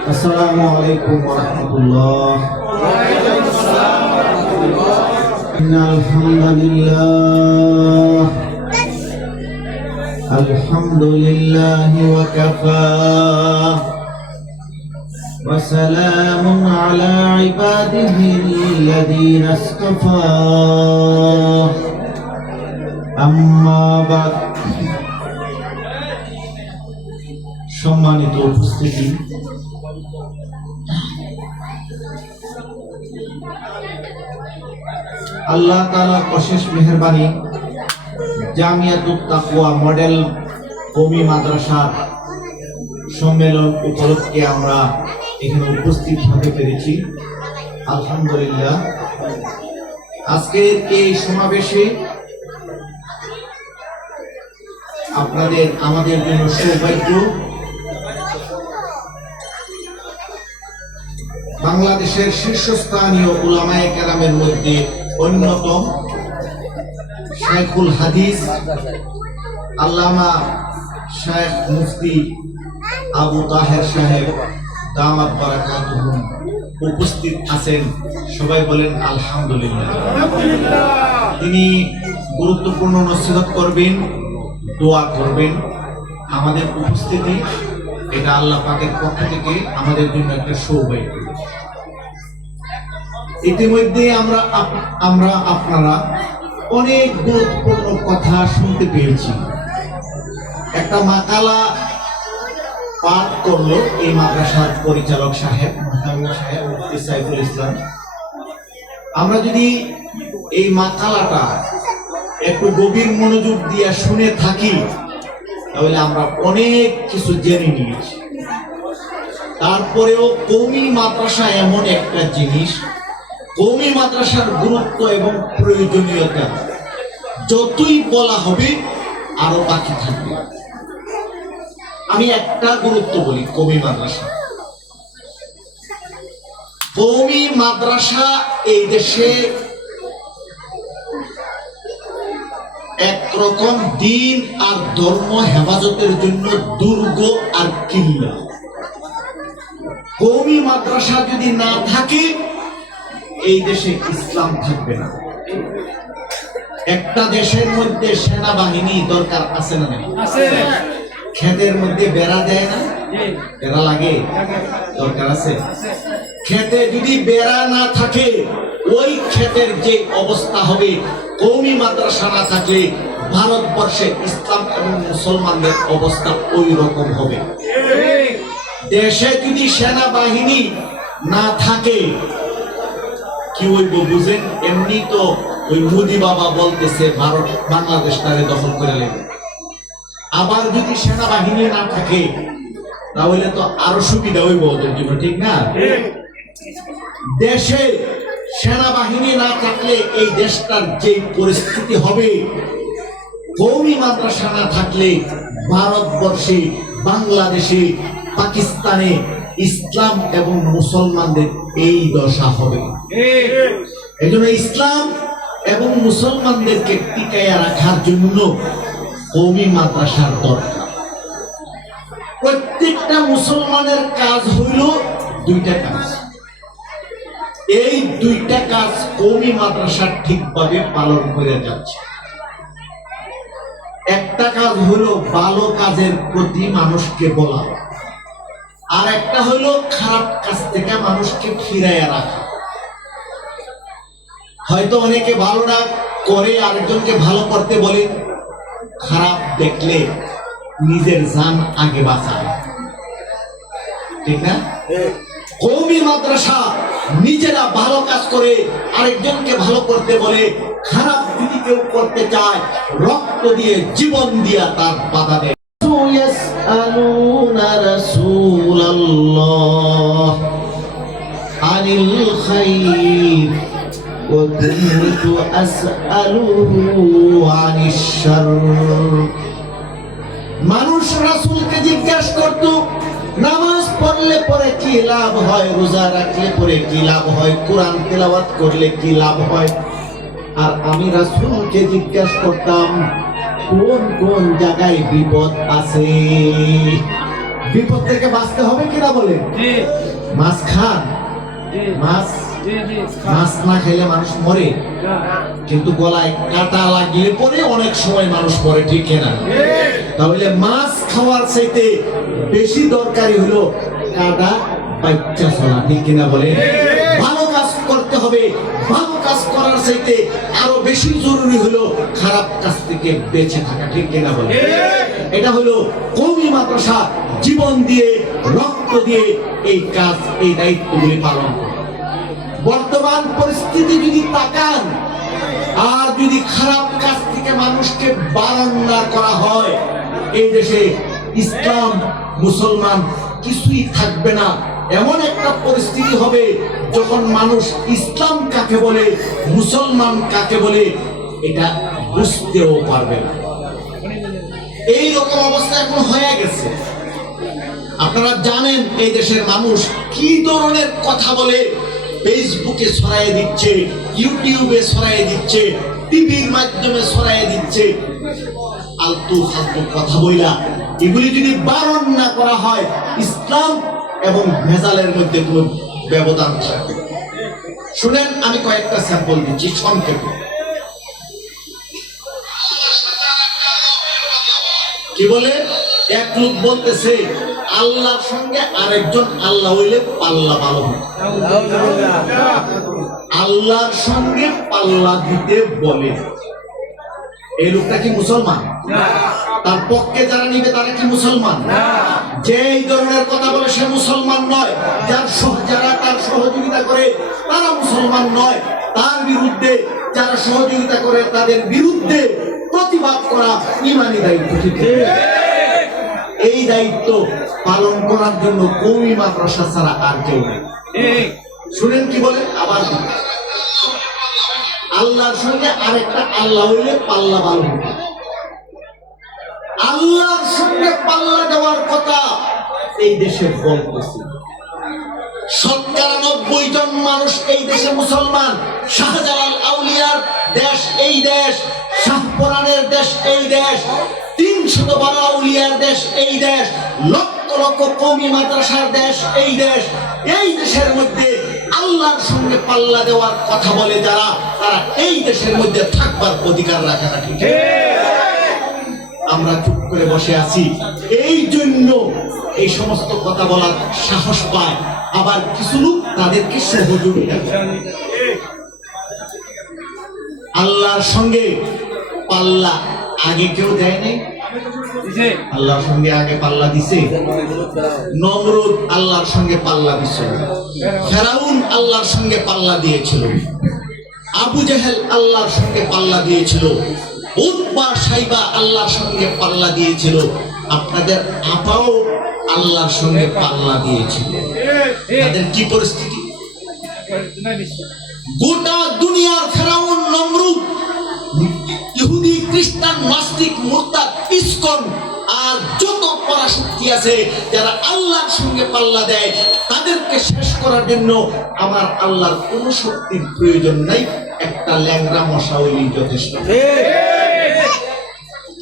আসসালামু আলাইকুম ওয়া রাহমাতুল্লাহ। ওয়া আলাইকুম আসসালাম ওয়া রাহমাতুল্লাহ। ইন্নাল হামদালিল্লাহ আলহামদুলিল্লাহি ওয়া কাফা ওয়া সালামুন আলা ইবাদিহিল্লাযীনা ইসতাফা। আম্মা বা'দ। সম্মানিত উপস্থিতি, আল্লাহ তাআলার অশেষ মেহেরবানি, জামিয়াতুত তাকওয়া মডেল কওমি মাদ্রাসার সম্মেলন উপলক্ষে আমরা এখানে উপস্থিত হতে পেরেছি। আলহামদুলিল্লাহ। আজকের এই সমাবেশে আমাদের জন্য সৌভাগ্য, বাংলাদেশের শীর্ষস্থানীয় উলামায়ে কেরামের মধ্যে অন্যতম শাইখুল হাদিস আল্লামা শাইখ মুফতি আবু তাহের সাহেব দামাত বারাকাতুহুম উপস্থিত আছেন। সবাই বলেন আলহামদুলিল্লাহ। তিনি গুরুত্বপূর্ণ নসিহত করবেন, দোয়া করবেন। আমাদের উপস্থিতি এটা আল্লাহ পাকের পক্ষ থেকে আমাদের জন্য একটা সৌভাগ্য। ইতিমধ্যে আপনারা অনেক গুরুত্বপূর্ণ কথা শুনতে পেয়েছি। একটা মাকালা পাঠ করলো এই মাদ্রাসার পরিচালক সাহেব মুফতি সাইফুল ইসলাম। আমরা যদি এই মাকালাটা একটু গভীর মনোযোগ দিয়ে শুনে থাকি তাহলে আমরা অনেক কিছু জেনে নিয়েছি। তারপরেও কওমি মাদ্রাসা এমন একটা জিনিস, কওমি মাদ্রাসার গুরুত্ব এবং প্রয়োজনীয়তা যতই বলা হবে আরো বাকি থাকবে। আমি একটা গুরুত্ব বলি, কওমি মাদ্রাসা। কওমি মাদ্রাসা এই দেশে একরকম দিন আর ধর্ম হেফাজতের জন্য দুর্গ আর কিল্লা। কওমি মাদ্রাসা যদি না থাকে এই দেশে ইসলাম থাকবে না। একটা দেশের মধ্যে সেনাবাহিনী দরকার আছে না? আছে। ক্ষেতের মধ্যে বেড়া দেয় না? বেড়া লাগে, দরকার আছে। ক্ষেতে যদি বেড়া না থাকে ওই ক্ষেতের যে অবস্থা হবে, কওমি মাদ্রাসা না থাকলে ভারতবর্ষে ইসলাম এবং মুসলমানদের অবস্থা ওই রকম হবে। দেশে যদি সেনাবাহিনী না থাকে কি হইব বুঝেন? এমনি তো ওই মোদি বাবা বলতেছে ভারত বাংলাদেশটারে দখল করে নেবে। আবার যদি সেনাবাহিনী না থাকে তাহলে তো আরো সুবিধা হইব ওদের জন্য, ঠিক না? দেশে সেনাবাহিনী না থাকলে এই দেশটার যে পরিস্থিতি হবে, কওমি মাদ্রাসা না থাকলে ভারতবর্ষে, বাংলাদেশে, পাকিস্তানে ইসলাম এবং মুসলমানদের এই দশা হবে। এজন্য ইসলাম এবং মুসলমানদেরকে টিকায়া রাখার জন্য কওমি মাদ্রাসার দরকার। প্রত্যেকটা মুসলমানের কাজ হইল দুইটা কাজ। এই দুইটা কাজ কওমি মাদ্রাসা ঠিকভাবে পালন করে যাচ্ছে। একটা কাজ হলো ভালো কাজের প্রতি মানুষকে বলা, আর একটা হলো খারাপ কাজ থেকে মানুষকে ফিরাইয়া রাখা। হয়তো অনেকে ভালো না করে আরেকজনকে ভালো করতে বলে, খারাপ দেখলে নিজের জান আগে বাঁচায়, ঠিক না? কওমি মাদ্রাসা নিজেরা ভালো কাজ করে আরেকজনকে ভালো করতে বলে, খারাপ যদি কেউ করতে চায় রক্ত দিয়ে, জীবন দিয়া তার বাধা দেয়। ইয়াসআলুনা রাসূলাল্লাহ আনিল খায়র ওয়া কুনতু আসআলুহু আনিশ শারর। মানুষ রাসূলকে জিজ্ঞাসা করত নামাজ পড়লে পরে কি লাভ হয়, রোজা রাখলে পরে কি লাভ হয়, কোরআন তেলাওয়াত করলে কি লাভ হয়। আর আমি রাসূলকে জিজ্ঞাসা করতাম কোন কোন জায়গায় বিপদ আছে। বিপদ থেকে বাঁচতে হবে কিনা বলেন? মাছ খান, মাছ মাছ না খেলে মানুষ মরে, কিন্তু গলায় কাটা লাগলে পরে অনেক সময় মানুষ মরে, ঠিক কিনা? তাহলে মাছ খাওয়ার চাইতে বেশি দরকারি হলো কাটা বাচ্চা চলা, ঠিক কিনা বলে? ভালো কাজ করতে হবে, ভালো কাজ করার চাইতে আরো বেশি জরুরি হলো খারাপ কাজ থেকে বেঁচে থাকা, ঠিক কিনা বলে? এটা হলো কওমি মাদ্রাসা জীবন দিয়ে রক্ত দিয়ে এই কাজ, এই দায়িত্বগুলি পালন করে। বর্তমান পরিস্থিতি যদি তাকান, আর যদি খারাপ কাজ থেকে মানুষকে বারণ না করা হয়, এই দেশে ইসলাম মুসলমান কিছুই থাকবে না। এমন একটা পরিস্থিতি হবে যখন মানুষ ইসলাম কাকে বলে, মুসলমান কাকে বলে এটা বুঝতেও পারবে না। এই রকম অবস্থা এখন হয়ে গেছে। আপনারা জানেন এই দেশের মানুষ কি ধরনের কথা বলে ফেসবুকে ছড়াইয়ে দিচ্ছে, ইউটিউবে ছড়াইয়ে দিচ্ছে, টিভির মাধ্যমে ছড়াইয়ে দিচ্ছে। আলতু ফালতু কথা বইলা এগুলি যদি বারণ না করা হয়, ইসলাম এবং ভেজালের মধ্যে কোনো ব্যবধান থাকবে। শুনেন, আমি কয়েকটা স্যাম্পল দিচ্ছি সংক্ষেপে। কি বলে? এক লোক বলতেছে আল্লাহর সঙ্গে আরেকজন আল্লাহ হইলে পাল্লা ভালো হবে। আল্লাহর সঙ্গে পাল্লা দিতে বলে। এই লোকটা কি মুসলমান? তার পক্ষে যারা নিবে তারা কি মুসলমান? যে এই ধরনের কথা বলে সে মুসলমান নয়। যারা তার সহযোগিতা করে তারা মুসলমান নয়। তার বিরুদ্ধে যারা সহযোগিতা করে তাদের বিরুদ্ধে প্রতিবাদ করা ইমানি দায়িত্ব। ঠিক এই দায়িত্ব পালন করার জন্য কওমি মাদ্রাসা ছাড়া আর কেউ নেই। শুনেন কি বলে আবার, আল্লাহর সঙ্গে আরেকটা আল্লাহ হইলে পাল্লা ভালো হবে। আল্লাহর সঙ্গে পাল্লা দেওয়ার কথা এই দেশে বলতেছে। ৯৭ জন মানুষ এই দেশে মুসলমান। শাহজালাল আউলিয়ার দেশ এই দেশ, শাহপরানের দেশ এই দেশ, ৩১২ আউলিয়ার দেশ এই দেশ, লক্ষ লক্ষ কওমি মাদ্রাসার দেশ এই দেশ। এই দেশের মধ্যে আল্লাহর সঙ্গে পাল্লা দেওয়ার কথা বলে যারা, তারা এই দেশের মধ্যে থাকবার অধিকার রাখে না। ঠিক আমরা চুপ করে বসে আছি, এই জন্য এই সমস্ত কথা বলার সাহস পায়। আবার কিছু লোক তাদেরকে সহযোগিতা করে। আল্লাহর সঙ্গে পাল্লা আগে কেউ দেয় নাই। আল্লাহর সঙ্গে আগে পাল্লা দিছে নমরুদ, আল্লাহর সঙ্গে পাল্লা দিছিল। ফেরাউন আল্লাহর সঙ্গে পাল্লা দিয়েছিল। আবু জেহেল আল্লাহর সঙ্গে পাল্লা দিয়েছিল। উতবা সাইবা আল্লাহর সঙ্গে পাল্লা দিয়েছিল। আপনাদের আপাও আল্লাহর সঙ্গে পাল্লা দিয়েছিল। তাদের কি পরিস্থিতি? গোটা দুনিয়ার ফেরাউন, নমরুদ, ইহুদি, খ্রিস্টান, নাস্তিক, মুরতাদ, ইসকন আর যত পরাশক্তি আছে যারা আল্লাহর সঙ্গে পাল্লা দেয়, তাদেরকে শেষ করার জন্য আমার আল্লাহর কোনো শক্তির প্রয়োজন নাই। একটা ল্যাংড়া মশা হইলেই যথেষ্ট।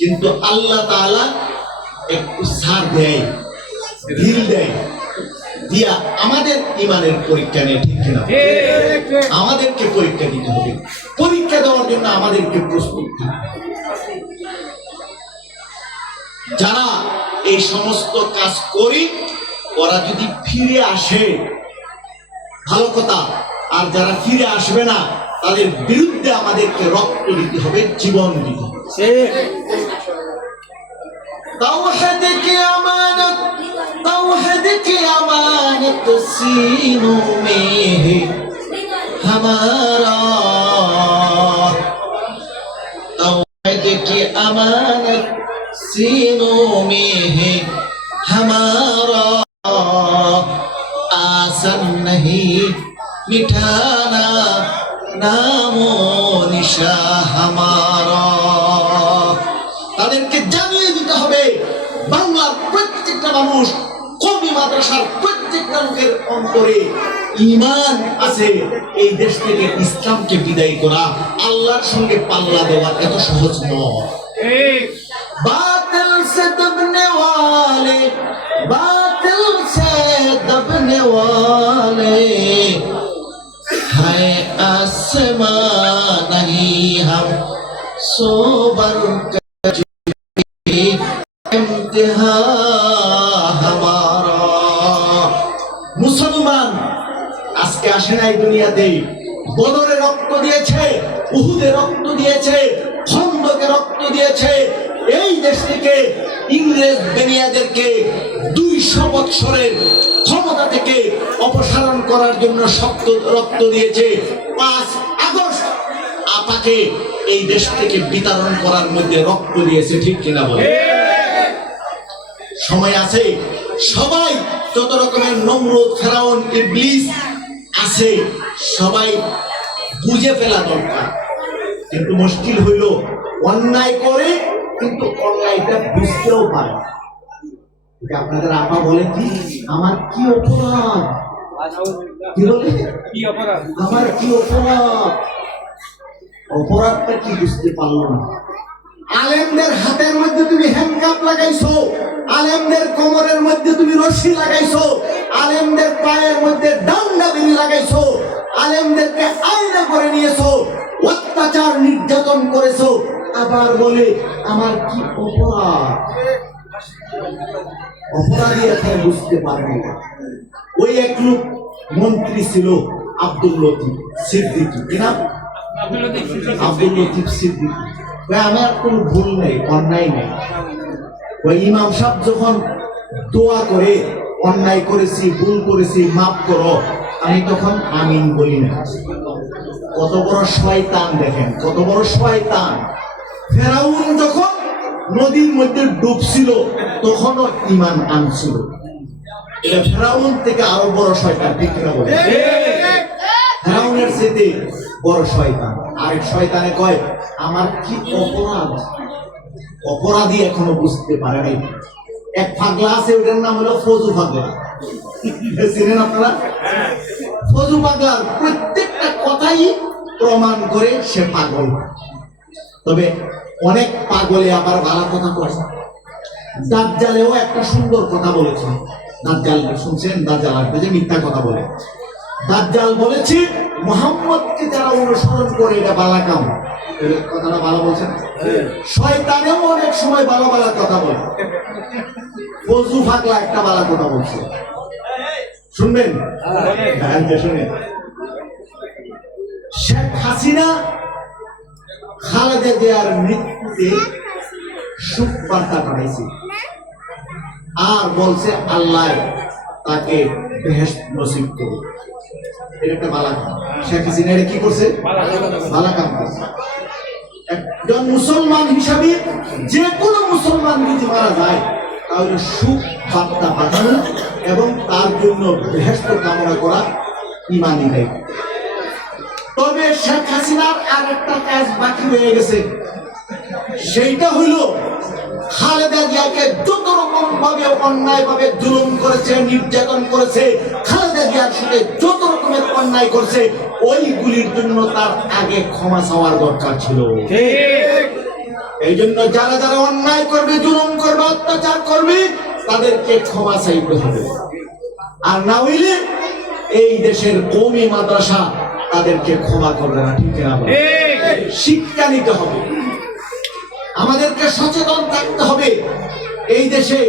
কিন্তু আল্লাহ তাআলা একটু ছাড় দেয়, ঢিল দেয়, দিয়া আমাদের ইমানের পরীক্ষা নেই। ঠিক কিনা? আমাদেরকে পরীক্ষা দিতে হবে। পরীক্ষা দেওয়ার জন্য আমাদেরকে প্রস্তুত থাকতে হবে। যারা এই সমস্ত কাজ করি, ওরা যদি ফিরে আসে ভালো কথা, আর যারা ফিরে আসবে না তাদের বিরুদ্ধে আমাদেরকে রক্ত দিতে হবে, জীবন দিতে হবে। तौहीद की अमानत सीनों में है हमारा, तौहीद की अमानत सीनों में है हमारा, आसान नहीं मिटाना नामो निशा हमारा। তাদেরকে জানিয়ে দিতে হবে বাংলার প্রত্যেকটা মানুষ, কওমি মাদ্রাসার প্রত্যেকটা লোকের অন্তরে ঈমান আছে। এই দেশ থেকে ইসলামকে বিদায় করা, আল্লাহর সঙ্গে পাল্লা দেওয়া এত সহজ নয়। বাতিল সে দবনে ওয়ালে सोबर इम्तिहा हमारा। মুসলমান আজকে আসে নাই দুনিয়াতে, বদরে রক্ত দিয়েছে, উহুদে রক্ত দিয়েছে, খন্দকে রক্ত দিয়েছে। এই দেশ থেকে ইংরেজ বেনিয়াদেরকে 200 বছরের ক্ষমতা থেকে অপসারণ করার জন্য শক্ত রক্ত দিয়েছে। 5 আগস্ট আপাকে এই দেশ থেকে বিতরণ করার মধ্যে রক্ত দিয়েছে, ঠিক কিনা বলে? সময় আছে, সবাই যত রকমের নমরুদ, ফেরাউন, ইবলিস আছে সবাই বুঝে ফেলা দরকার। কিন্তু মুশকিল হইল অন্যায় করে কিন্তু অন্যায়টা বুঝতেও পারে। আপনাদের আপা বলে কি, আমার কি অপরাধ, কি বলে আমার কি অপরাধ, অপরাধটা কি বুঝতে পারলো না। আলেমদের হাতের মধ্যে তুমি হ্যান্ডকাপ লাগাইছো, আলেমদের কোমরের মধ্যে তুমি রশি লাগাইছো, আলেমদের পায়ের মধ্যে ডান্ডা বিড়ি লাগাইছো, আলেমদেরকে আয়না করে নিয়েছো, অত্যাচার নির্যাতন করেছো, আবার বলে আমার কি অপরাধ। অপরাধী এখন বুঝতে পারবে না। ওই এক লোক মন্ত্রী ছিল আব্দুল লতিফ সিদ্দিকী, কি নাম? আব্দুল লতিফ সিদ্দিকী। আমার কোন ভুল নেই, অন্যায় নেই। ওই ইমাম সাহেব যখন দোয়া করে অন্যায় করেছি, ভুল করেছি, মাফ করো, আমি তখন আমিন বলি না। কত বড় শয়তান দেখেন, কত বড় শয়তান। ফেরাউন যখন নদীর মধ্যে ডুবছিল তখনও ঈমান আনছিল। এটা ফেরাউন থেকে আরো বড় শয়তান, ঠিক না বলে? ফেরাউনের চেয়ে বড় শয়তান। আরেক শয়তানে কয় আমার কি অপরাধ, অপরাধী এখনো বুঝতে পারে নাই। এক পাগলা আছে, ওটার নাম হলো ফজু পাগলা। চিনেন আপনারা? ফজু পাগলার প্রত্যেকটা কথাই প্রমাণ করে সে পাগল। তবে অনেক পাগলে আবার ভালো কথা কয়। দাজ্জালেও একটা সুন্দর কথা বলেছে। দাজ্জাল শুনছেন? দাজ্জাল আসবে যে মিথ্যা কথা বলে। দাজ্জাল বলেছে মুহাম্মদকে যারা অনুসরণ করে এটা বালা কাম। কথাটা ভালো বলছেন। শয়তানেও অনেক সময় ভালো ভালো কথা বলে। ফজু পাগলা একটা ভালো কথা বলছে, শুনবেন? হ্যাঁ, শুনেন। শেখ হাসিনা খালেদা জিয়ার মৃত্যুতে শোক বার্তা পাঠাইছে আর বলছে আল্লাহ তাকে বেহেশত নসিব করুন। এটা একটা ভালো কাম। শেখ হাসিনা কি করছে? ভালো কাম করছে। একজন মুসলমান হিসাবে যে কোনো মুসলমান যদি মারা যায় তাহলে সুখ বার্তা পাঠানো এবং তার জন্য বেহেশত কামনা করা ঈমানি দায়িত্ব। তবে শেখ হাসিনার আর একটা কাজ বাকি রয়ে গেছে, সেইটা হইল খালেদা জিয়াকে যত রকম ভাবে অন্যায় ভাবে জুলুম করেছে, নির্যাতন করেছে, খালেদা জিয়ার সাথে যত রকমের অন্যায় করছে, ওইগুলির জন্য তার আগে ক্ষমা চাওয়ার দরকার ছিল। এই জন্য যারা যারা অন্যায় করবে, জুলুম করবে, অত্যাচার করবে, তাদেরকে ক্ষমা চাইতে হবে। আর না হইলে এই দেশের কওমি মাদ্রাসা তাদেরকে ক্ষমা করবে না, ঠিক না? শিক্ষা নিতে হবে, আমাদেরকে সচেতন থাকতে হবে। এই দেশে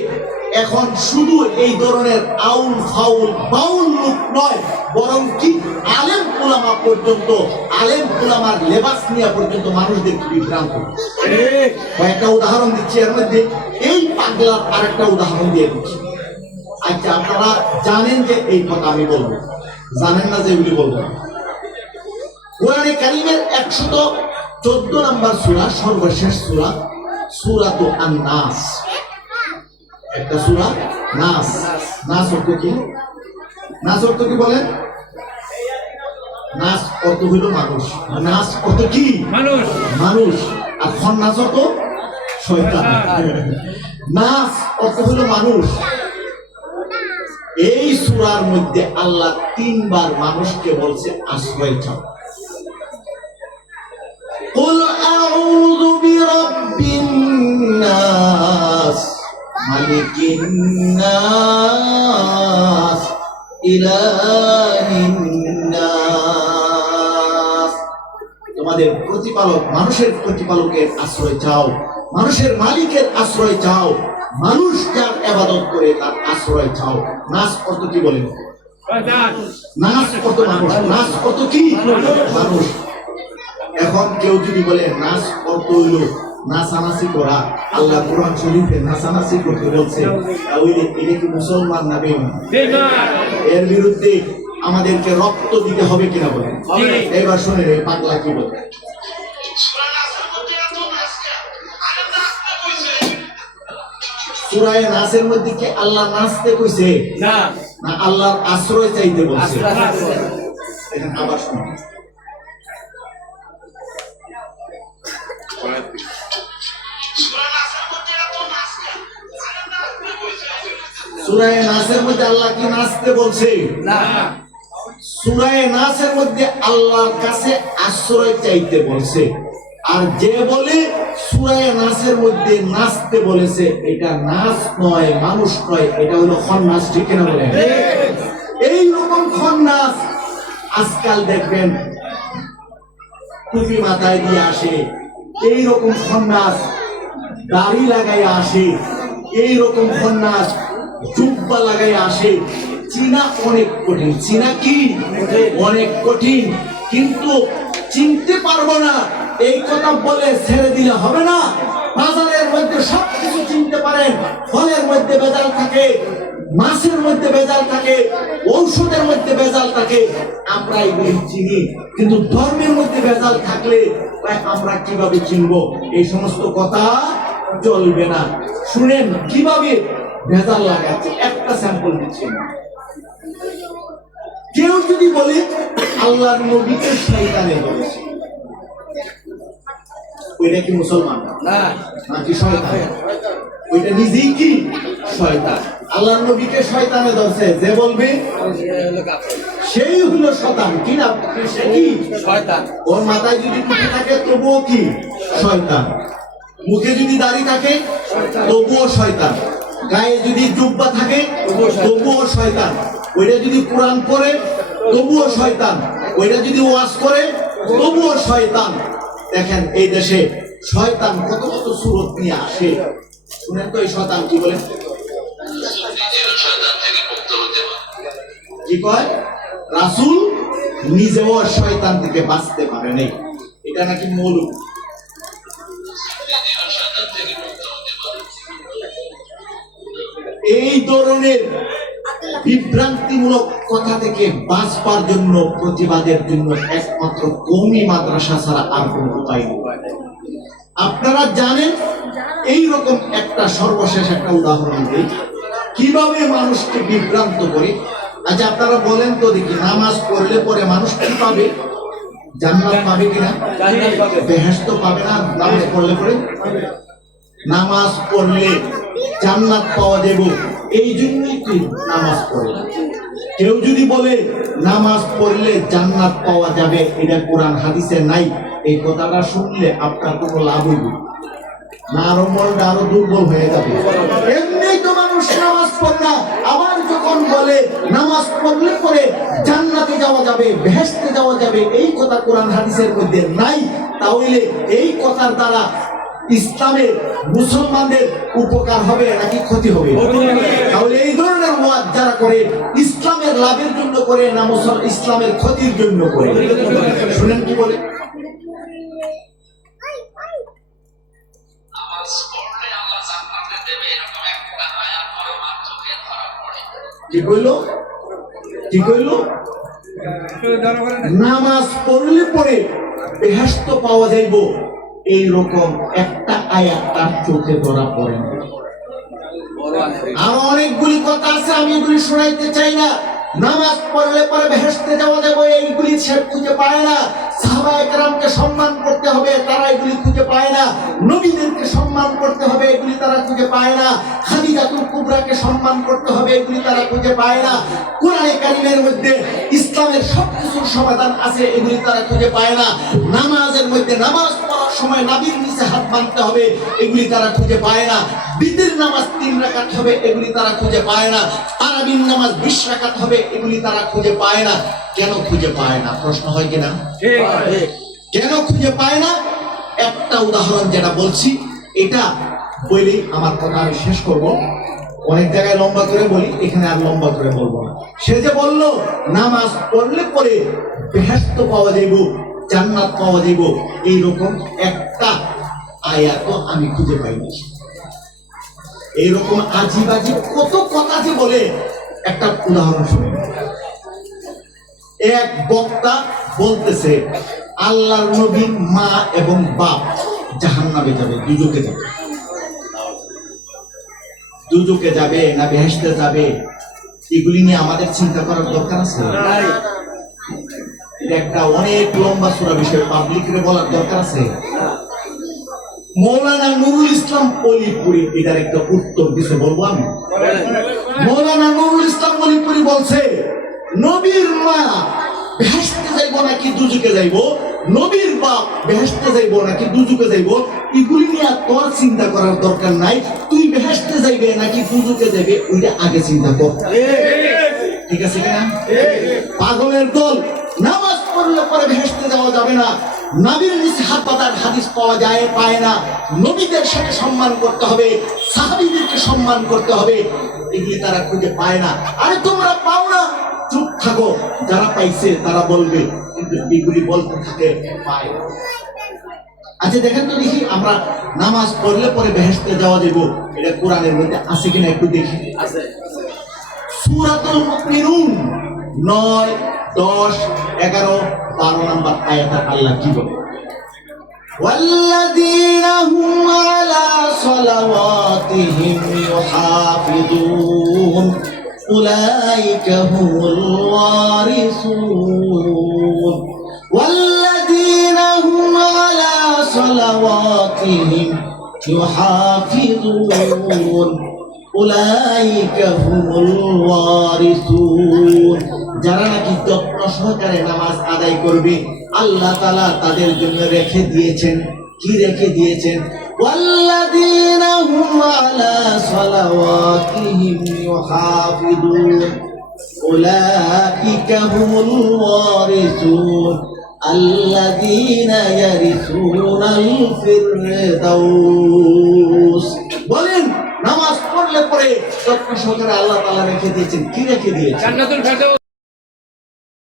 এখন শুধু এই ধরনের আউল ফাউল বাউল লোক নয়, বরং কি আলেম উলামা পর্যন্ত, আলেম উলামার লেবাস নিয়ে পর্যন্ত মানুষদেরকে বিভ্রান্ত। কয়েকটা উদাহরণ দিচ্ছি, এর মধ্যে এই পাগলার আরেকটা উদাহরণ দিয়ে দিচ্ছি। আচ্ছা, আপনারা জানেন যে এই কথা আমি বলবো, জানেন না যে এগুলি বলবো না। কোরআনে কারীমের 114 নম্বর সূরা, সর্বশেষ সূরা, সূরাতু আন-নাস। একটা সূরা নাস। নাস অর্থ কি? নাস অর্থ কি বলেন? নাস অর্থ হলো মানুষ। নাস অর্থ কি? মানুষ। মানুষ। আর খন্নাস অর্থ শয়তান। নাস অর্থ হলো মানুষ। এই সূরার মধ্যে আল্লাহ 3 বার মানুষকে বলছে আশ্রয় চাও। قل أعوذ برب الناس ملك الناس إله الناس। তোমাদের প্রতিপালক মানুষের প্রতিপালকের আশ্রয় চাও, মানুষের মালিকের আশ্রয় চাও, মানুষ যার ইবাদত করে তার আশ্রয় চাও। নাস অর্থ কি বলেন? নাস অর্থ মানুষ, নাস অর্থ কি? মানুষ। এখন কেউ যদি বলে নাস অর্থ হইল নাসানাসি করা, আল্লাহ কোরআন শরীফে নাসানাসি করতে বলছে, তাহলে এটা কি মুসলমান না বেঈমান? এর বিরুদ্ধে আমাদেরকে রক্ত দিতে হবে কিনা বলেন? এবার শুনে রে পাগলা কি বলে। সূরা নাসের মধ্যে কি আল্লাহ নাচতে কইছে? না, না আল্লাহর আশ্রয় চাইতে বলছে। এখন আবার শুনুন, সূরা নাসের মধ্যে আল্লাহ কি নাচতে বলছে? না, সূরা নাসের মধ্যে আল্লাহর কাছে আশ্রয় চাইতে বলছে। আর যে বলে সূরা নাসের মধ্যে নাচতে বলেছে, এটা নাচ নয়, মানুষ নয়, এটা হলো খন্নাস। ঠিক না বলেন? এই রকম খন্নাস আজকাল দেখবেন টুপি মাথায় দিয়ে আসে, এই রকম খন্নাস দাড়ি লাগাই আসে, এই রকম খন্নাস জুব্বা লাগাই আসে। চিনা অনেক কঠিন, চিনা কি অনেক কঠিন, কিন্তু চিনতে পারবো না এই কথা বলে ছেড়ে দিলে হবে না। বাজারের মধ্যে সবকিছু চিনতে পারেন, ফলের মধ্যে ভেজাল থাকে, মাছের মধ্যে ভেজাল থাকে, ঔষধের মধ্যে ভেজাল থাকে, আমরা এগুলি চিনি, কিন্তু ধর্মের মধ্যে ভেজাল থাকলে আমরা কিভাবে চিনবো? এই সমস্ত কথা চলবে না। শুনেন কিভাবে ভেজাল লাগাচ্ছে, একটা স্যাম্পল দিচ্ছি। কেউ যদি বলে আল্লাহর নবীকে শয়তানে ধরেছে, ওইটা কি মুসলমান নাকি শয়তান? ওইটা নিজেই কি শয়তান। আল্লাহর নবীকে শয়তানে ধরছে যে বলবে সেই হলো শয়তান। কি না? সে কি শয়তান। ওর মাথায় যদি টুপি থাকে তবুও কি শয়তান, মুখে যদি দাড়ি থাকে তবুও শয়তান, গায়ে যদি জুব্বা থাকে তবুও শয়তান, ওইটা যদি কোরআন পড়ে তবুও শয়তান, ওইটা যদি ওয়াজ করে তবুও শয়তান। দেখেন এই দেশে শয়তান কত কত সুরত নিয়ে আসে। শুনেন তো এই শয়তান কি বলে? কি কয়? রাসূল নিজেও শয়তান থেকে বাঁচতে পারে নাই, এটা নাকি মৌলুক। এই ধরনের বিভ্রান্তিমূলক কথা থেকে বাঁচবার জন্য, প্রতিবাদের জন্য একমাত্র কওমি মাদ্রাসা ছাড়া আর কোন উপায় নেই। আপনারা জানেন এই রকম একটা সর্বশেষ একটা উদাহরণ দিই কিভাবে মানুষকে বিভ্রান্ত করে। আচ্ছা আপনারা বলেন তো দেখি, নামাজ পড়লে পরে মানুষ কি পাবে? জান্নাত পাবে কিনা? বেহেশত পাবে না? নামাজ পড়লে পরে নামাজ পড়লে জান্নাত পাওয়া যাবে, এই জন্যই তুই নামাজ পড়ে। কেউ যদি বলে নামাজ পড়লে জান্নাত পাওয়া যাবে, এটা কোরআন হাদিসে নাই, এই কথাটা শুনলে আপনার কোনো লাভ হইবে না, আরো মনটা আরো দুর্বল হয়ে যাবে। এমনি তো মানুষ নামাজ পড়ে না, আবার যখন বলে নামাজ পড়লে পরে জান্নাতে যাওয়া যাবে, বেহেশতে যাওয়া যাবে, এই কথা কোরআন হাদিসের মধ্যে নাই, তাহলে এই কথার দ্বারা ইসলামের মুসলমানদের উপকার হবে নাকি ক্ষতি হবে? তাহলে এই ধরনের ওয়াজ যারা করে ইসলামের লাভের জন্য করে না ইসলামের ক্ষতির জন্য করে? শুনেন কি বলে। কি কইলো? কি কইলো? নামাজ পড়লে পরে বেহেশত পাওয়া যাইব, এইরকম একটা আয়াত তার চোখে ধরা পড়ে না। আর অনেকগুলি কথা আছে, আমি এগুলি শোনাইতে চাই না। নামাজ পড়লে পরে বেহেশতে যাওয়া যাবে, এইগুলি সে খুঁজে পায় না। সাহাবায়ে কেরামকে সম্মান করতে হবে, তারা এগুলি খুঁজে পায় না। নবীদেরকে সম্মান করতে হবে, এগুলি তারা খুঁজে পায় না। খাদিজাতুল কুবরাকে সম্মান করতে হবে, এগুলি তারা খুঁজে পায় না। কোরআনে কারিমের মধ্যে ইসলামের সবকিছুর সমাধান আছে, এগুলি তারা খুঁজে পায় না। নামাজের মধ্যে নামাজ পড়ার সময় নাভির নিচে হাত বাঁধতে হবে, এগুলি তারা খুঁজে পায় না। বিতির নামাজ 3 রাকাত হবে, এগুলি তারা খুঁজে পায় না। তারাবির নামাজ 20 রাকাত হবে, এগুলি তারা খুঁজে পায় না। কেন খুঁজে পায় না? প্রশ্ন হয় কিনা? কেন খুঁজে পায় না? একটা উদাহরণ যেটা বলছি, এটা বলি আমার কথা আমি শেষ করব। অনেক জায়গায় লম্বা করে বলি, এখানে আর লম্বা করে বলবো না। সে যে বলল নামাজ পড়লে পরে বেহেশত পাওয়া যাইব, জান্নাত পাওয়া যাইব, এইরকম একটা আয়াত আমি খুঁজে পাইনি। এইরকম আজিবাজি কত কথা যে বলে, একটা উদাহরণ শুনুন। এক বক্তা বলতেছে আল্লাহর নবীর মা এবং বাপ জাহান্নামে যাবে, দুজকে যাবে। দুজকে যাবে না বেহেশতে যাবে, এগুলি নিয়ে আমাদের চিন্তা করার দরকার আছে? এটা একটা অনেক লম্বা সূরা বিষয়, পাবলিকের বলার দরকার আছে? মৌলানা নুরুল ইসলাম অলিপুরি এটার একটা উত্তর দিছে, বলবো আমি। মৌলানা নুরুল ইসলাম অলিপুরি বলছে নবীর মা বেহেশতে যাইব নাকি দুজকে যাইব, নবীর বাপ বেহেশতে যাইব নাকি দুজকে যাইব, এগুলি নিয়ে তোর চিন্তা করার দরকার নাই। তুই বেহেশতে যাইবে নাকি দুজকে যাইবে ওইটা আগে চিন্তা কর। ঠিক আছে কিনা? পাগলের দল। নামাজ পড়লে পরে বেহেশতে যাওয়া যাবে না, নবীর নিচে হাত পাতার হাদিস পাওয়া যায় পায় না, নবীদের সাথে সম্মান করতে হবে, সাহাবীদেরকে সম্মান করতে হবে, এগুলি তারা খুঁজে পায় না। আরে তোমরা পাও না, চুপ থাকো, যারা পাইছে তারা বলবে, কিন্তু এগুলি বলতে থাকে পায়। আচ্ছা দেখেন তো দেখি, আমরা নামাজ পড়লে পরে বেহেশতে যাওয়া দেব, এটা কোরআনের মধ্যে আছে কিনা একটু দেখি। সূরাতুল মুমিনুন 9, 10, 11, 12 নম্বর আয়াতে আল্লাহ কি বলে? ওয়াল্লাযীনা হুম আলা সালাওয়াতিহিম ইউহাফিজুন উলাইকা হুমুল ওয়ারিসুন। ওয়াল্লাযীনা হুম আলা সালাওয়াতিহিম ইউহাফিজুন উলাইকা হুমুল ওয়ারিসুন। যারা নাকি যত্ন সহকারে নামাজ আদায় করবে, আল্লাহ তাআলা তাদের জন্য রেখে দিয়েছেন। কি রেখে দিয়েছেন? ওয়াল্লাযীনা হুম আলা সালাওয়াতিহিম ইউহাফিজুন উলাইকা হুমুল ওয়ারিসুন আল্লাযীনা ইয়ারিসুনাল ফিরদাউস। বলেন, নামাজ পড়লে পরে যত্ন সহকারে আল্লাহ তাআলা রেখে দিয়েছেন। কি রেখে দিয়েছেন? জান্নাতুল ফেরদাউস।